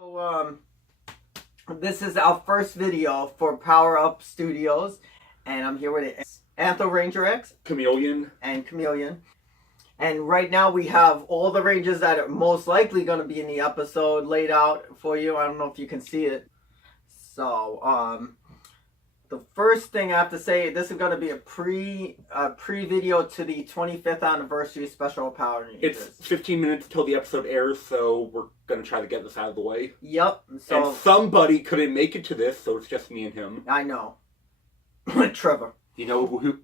So, this is our first video for Power Up Studios, and I'm here with Antho Ranger X, Chameleon, and Chameleon. And right now we have all the Rangers that are most likely going to be in the episode laid out for you. I don't know if you can see it. So, the first thing I have to say, this is going to be a pre-video to the 25th anniversary special Power Rangers. It's 15 minutes till the episode airs, so we're going to try to get this out of the way. Yep. So, and somebody couldn't make it to this, so it's just me and him. I know. Trevor. You know who?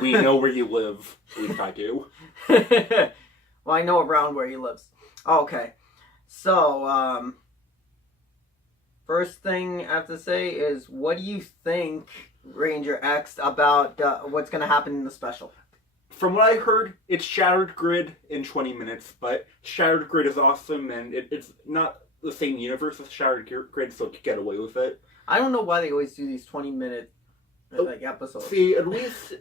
We know where you live. At least I do. Well, I know around where he lives. Okay. So, first thing I have to say is, what do you think, Ranger X, about what's going to happen in the special? From what I heard, it's Shattered Grid in 20 minutes, but Shattered Grid is awesome, and it's not the same universe as Shattered Grid, so it could get away with it. I don't know why they always do these 20-minute episodes. See, at least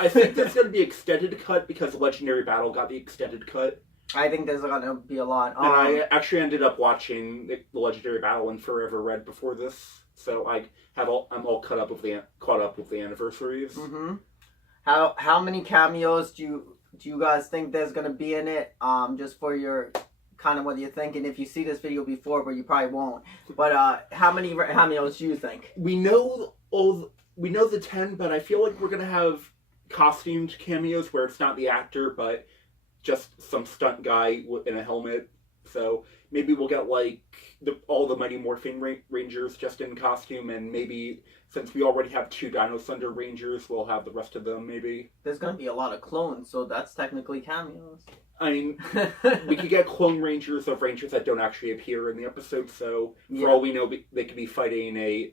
I think there's going to be extended cut because Legendary Battle got the extended cut. I think there's going to be a lot. And I actually ended up watching the Legendary Battle in Forever Red before this, so I'm all caught up with the anniversaries. Mm-hmm. How many cameos do you guys think there's going to be in it? Just for your kind of what you're thinking. If you see this video before, but you probably won't. But how many cameos do you think? We know the 10, but I feel like we're going to have costumed cameos where it's not the actor, but just some stunt guy in a helmet. So maybe we'll get like all the Mighty Morphin Rangers just in costume, and maybe since we already have 2 Dino Thunder Rangers, we'll have the rest of them maybe. There's going to be a lot of clones, so that's technically cameos. I mean, we could get clone Rangers of Rangers that don't actually appear in the episode, so for all we know, they could be fighting a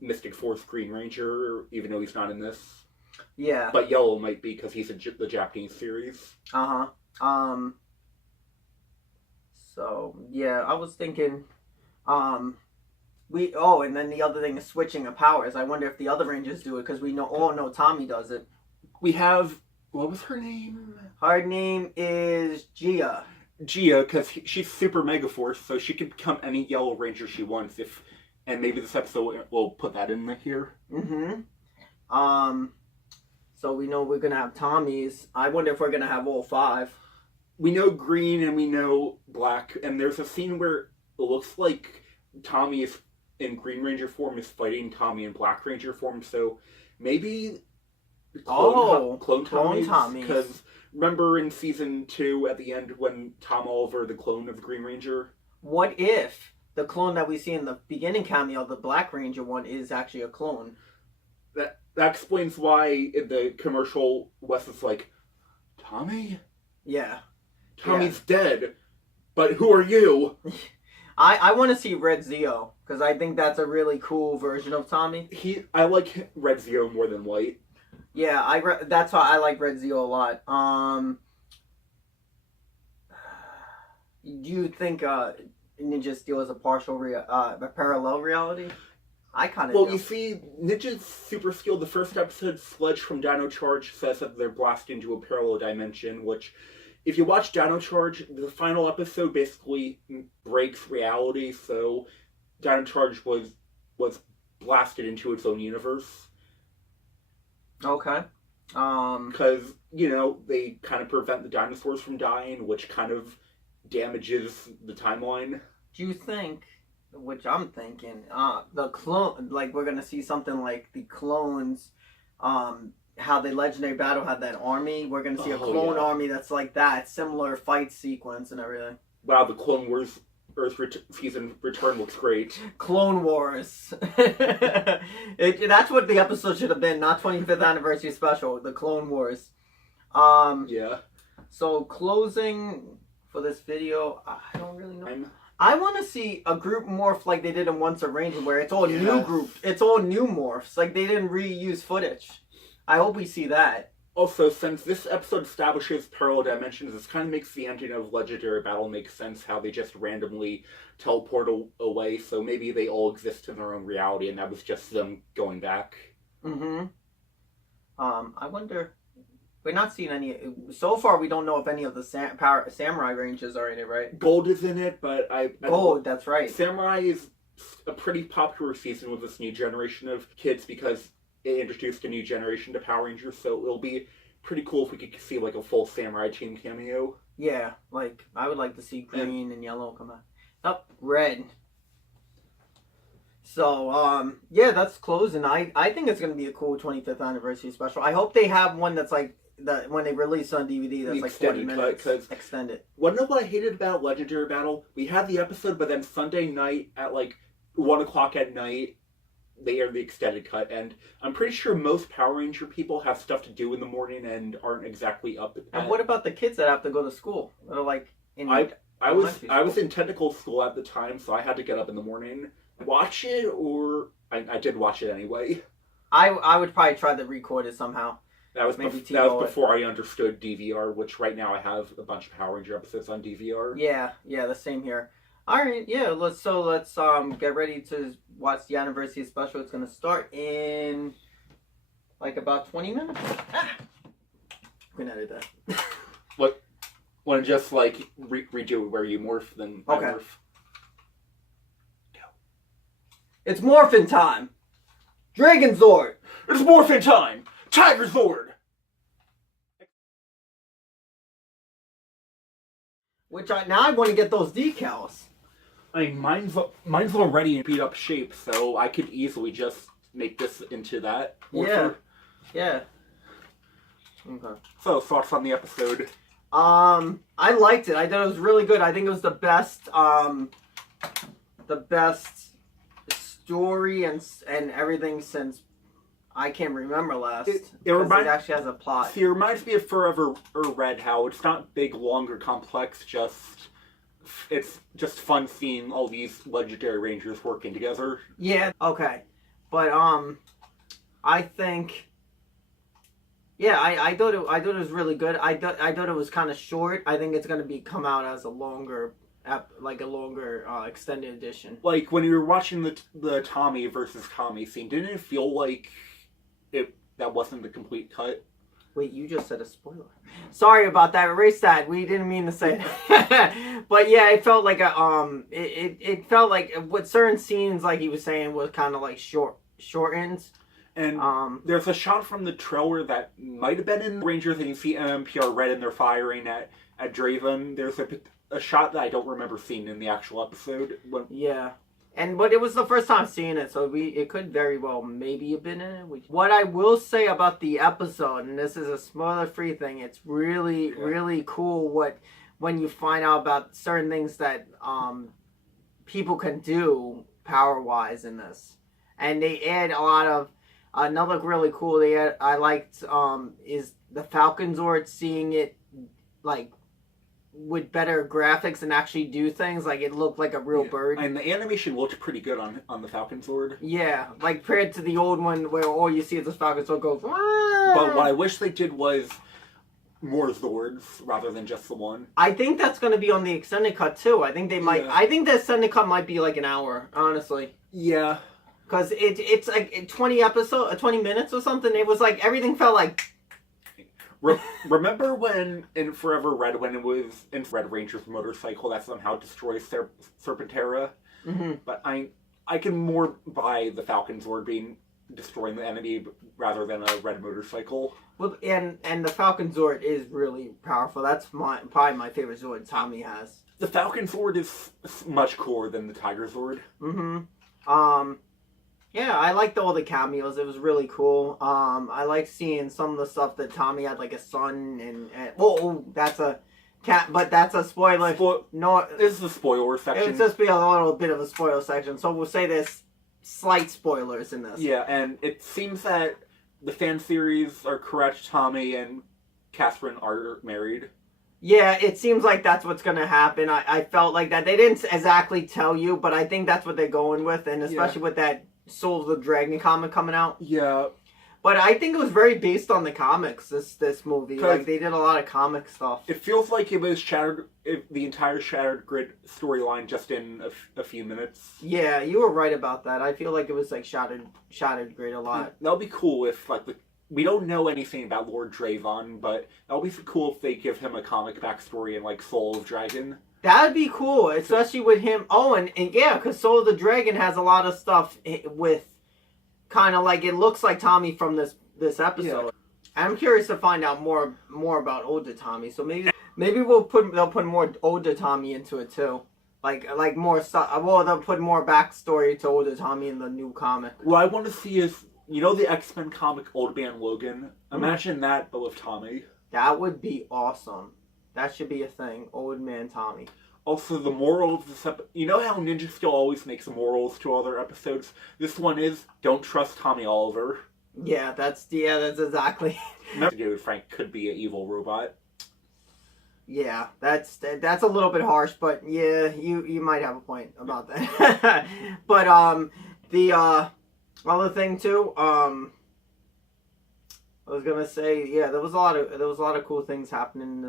Mystic Force Green Ranger, even though he's not in this. Yeah. But Yellow might be because he's in the Japanese series. Uh-huh. So, yeah, I was thinking, and then the other thing is switching of powers. I wonder if the other Rangers do it, because we all know Tommy does it. We have, what was her name? Her name is Gia. Gia, because she's Super Mega Force, so she can become any Yellow Ranger she wants, and maybe this episode will put that in here. Mm-hmm. So we know we're going to have Tommy's. I wonder if we're going to have all 5. We know Green and we know Black, and there's a scene where it looks like Tommy is in Green Ranger form is fighting Tommy in Black Ranger form, so maybe clone Tommy's. Because remember in season 2 at the end when Tom Oliver, the clone of the Green Ranger? What if the clone that we see in the beginning cameo, the Black Ranger one, is actually a clone? That explains why in the commercial Wes is like, Tommy? Yeah. Tommy's dead, but who are you? I want to see Red Zeo, because I think that's a really cool version of Tommy. I like Red Zeo more than White. Yeah, that's why I like Red Zeo a lot. Do you think Ninja Steel is a a parallel reality? I kind of you see, Ninja's super skill, the first episode, Sledge from Dino Charge, says that they're blasted into a parallel dimension, which, if you watch Dino Charge, the final episode basically breaks reality, so Dino Charge was blasted into its own universe. Okay. Because, they kind of prevent the dinosaurs from dying, which kind of damages the timeline. Do you think, which I'm thinking, the clone, like we're gonna see something like the clones, how the Legendary Battle had that army. We're gonna see a clone army that's like that, similar fight sequence and everything. Wow, the Clone Wars Earth season return looks great. Clone Wars. That's what the episode should have been, not 25th anniversary special. The Clone Wars. Yeah. So closing for this video, I don't really know. I want to see a group morph like they did in Once a Ranger, where it's all new group. It's all new morphs. Like they didn't reuse footage. I hope we see that. Also, since this episode establishes parallel dimensions, this kind of makes the ending of Legendary Battle make sense, how they just randomly teleport away, so maybe they all exist in their own reality, and that was just them going back. Mm-hmm. I wonder We're not seeing any. So far, we don't know if any of the samurai ranges are in it, right? Gold is in it, but Gold, that's right. Samurai is a pretty popular season with this new generation of kids because it introduced a new generation to Power Rangers, so it'll be pretty cool if we could see like a full samurai team cameo. Yeah, like I would like to see green and yellow come out. Oh, red. So, yeah, that's closing. I think it's gonna be a cool 25th anniversary special. I hope they have one that's like that when they release on DVD. That's like 40 minutes extended. Wanna know what I hated about Legendary Battle? We had the episode, but then Sunday night at like 1:00 at night, they aired the extended cut, and I'm pretty sure most Power Ranger people have stuff to do in the morning and aren't exactly up. And what about the kids that have to go to school? That are like in I was in technical school at the time, so I had to get up in the morning, watch it, or I did watch it anyway. I would probably try to record it somehow. That was before I understood DVR, which right now I have a bunch of Power Ranger episodes on DVR. Yeah, the same here. All right, yeah. Let's get ready to watch the anniversary special. It's gonna start in like about 20 minutes. We can edit that. What? Want to just like redo where you morph, then I morph. Go. It's morphin' time. Dragon Zord. It's morphin' time. Tiger Zord. Now I want to get those decals. I mean, mine's already in beat up shape, so I could easily just make this into that. Morpher. Yeah. Okay. So, thoughts on the episode? I liked it. I thought it was really good. I think it was the best story and everything since I can't remember last. It actually has a plot. See, it reminds me of Forever Red, how it's not big, long, or complex, it's just fun seeing all these legendary rangers working together. Yeah, okay. But, I think... Yeah, I thought it was really good. I thought it was kind of short. I think it's going to come out as a longer extended edition. Like, when you were watching the Tommy versus Tommy scene, didn't it feel like that wasn't the complete cut? Wait, you just said a spoiler. Sorry about that. Erase that. We didn't mean to say that. But yeah, it felt like it felt like with certain scenes, like he was saying, was kind of like shortened. And there's a shot from the trailer that might have been in Rangers, and you see MMPR Red and they're firing at Draven. There's a shot that I don't remember seeing in the actual episode. Yeah. But it was the first time seeing it, so it could very well maybe have been in it. What I will say about the episode, and this is a spoiler-free thing, it's really, really cool when you find out about certain things that people can do power-wise in this. And they add a lot of... Another really cool I liked is the Falcon Zord, seeing it like with better graphics and actually do things. Like it looked like a real bird. And the animation looked pretty good on the Falcon Zord. Yeah, like compared to the old one where all you see is the Falcon Zord goes. But what I wish they did was more Zords rather than just the one. I think that's going to be on the extended cut too. I think they might. Yeah. I think the extended cut might be like an hour, honestly. Yeah. Because it's like 20 minutes or something. It was like, everything felt like... Remember when in Forever Red, when it was in Red Ranger's motorcycle that somehow destroys Serpentera? Mm-hmm. But I can more buy the Falcon Zord destroying the enemy rather than a red motorcycle. Well, and the Falcon Zord is really powerful. That's probably my favorite Zord Tommy has. The Falcon Zord is much cooler than the Tiger Zord. Mm-hmm. Yeah, I liked all the cameos. It was really cool. I like seeing some of the stuff that Tommy had, like a son, and that's a cat, but that's a spoiler. No, this is a spoiler section. It'll just be a little bit of a spoiler section. So we'll say there's slight spoilers in this. Yeah, and it seems that the fan theories are correct. Tommy and Catherine are married. Yeah, it seems like that's what's going to happen. I felt like that. They didn't exactly tell you, but I think that's what they're going with, and especially with that Soul of the Dragon comic coming out. Yeah. But I think it was very based on the comics, this movie. Like, they did a lot of comic stuff. It feels like it was the entire Shattered Grid storyline just in a few minutes. Yeah, you were right about that. I feel like it was like Shattered Grid a lot. That would be cool if, like, we don't know anything about Lord Draven, but that'll be cool if they give him a comic backstory in like Soul of Dragon. That'd be cool, especially with him. Oh, and yeah, because Soul of the Dragon has a lot of stuff with kind of like, it looks like Tommy from this episode. Yeah. I'm curious to find out more about older Tommy. So maybe they'll put more older Tommy into it too. Like more stuff. Well, they'll put more backstory to older Tommy in the new comic. What I want to see is, you know, the X-Men comic Old Man Logan. Imagine that, but with Tommy. That would be awesome. That should be a thing. Old Man Tommy. Also, the moral of this episode, you know how Ninja still always makes morals to all their episodes? This one is, don't trust Tommy Oliver. Yeah, that's exactly. Dude, Frank could be an evil robot. Yeah, that's a little bit harsh, but yeah, you might have a point about that. But the other thing too, I was gonna say, yeah, there was a lot of cool things happening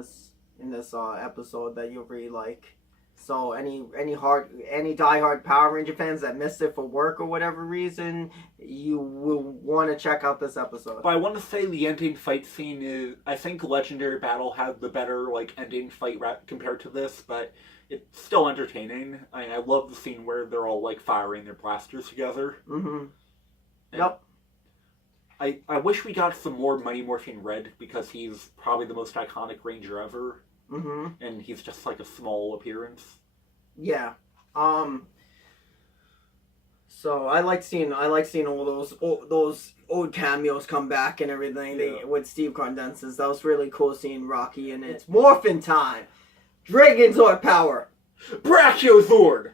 in this episode that you'll really like. So any diehard Power Ranger fans that missed it for work or whatever reason, you will want to check out this episode. But I want to say the ending fight scene is, I think Legendary Battle had the better like ending fight compared to this, but it's still entertaining. I love the scene where they're all like firing their blasters together. Mm-hmm. Yep. I wish we got some more Mighty Morphin Red, because he's probably the most iconic Ranger ever. Mm-hmm. And he's just like a small appearance. Yeah. So I like seeing all those old cameos come back and everything. Yeah. With Steve Cardensis. That was really cool seeing Rocky in it. It's morphin' time. Dragonzord power. Brachiozord.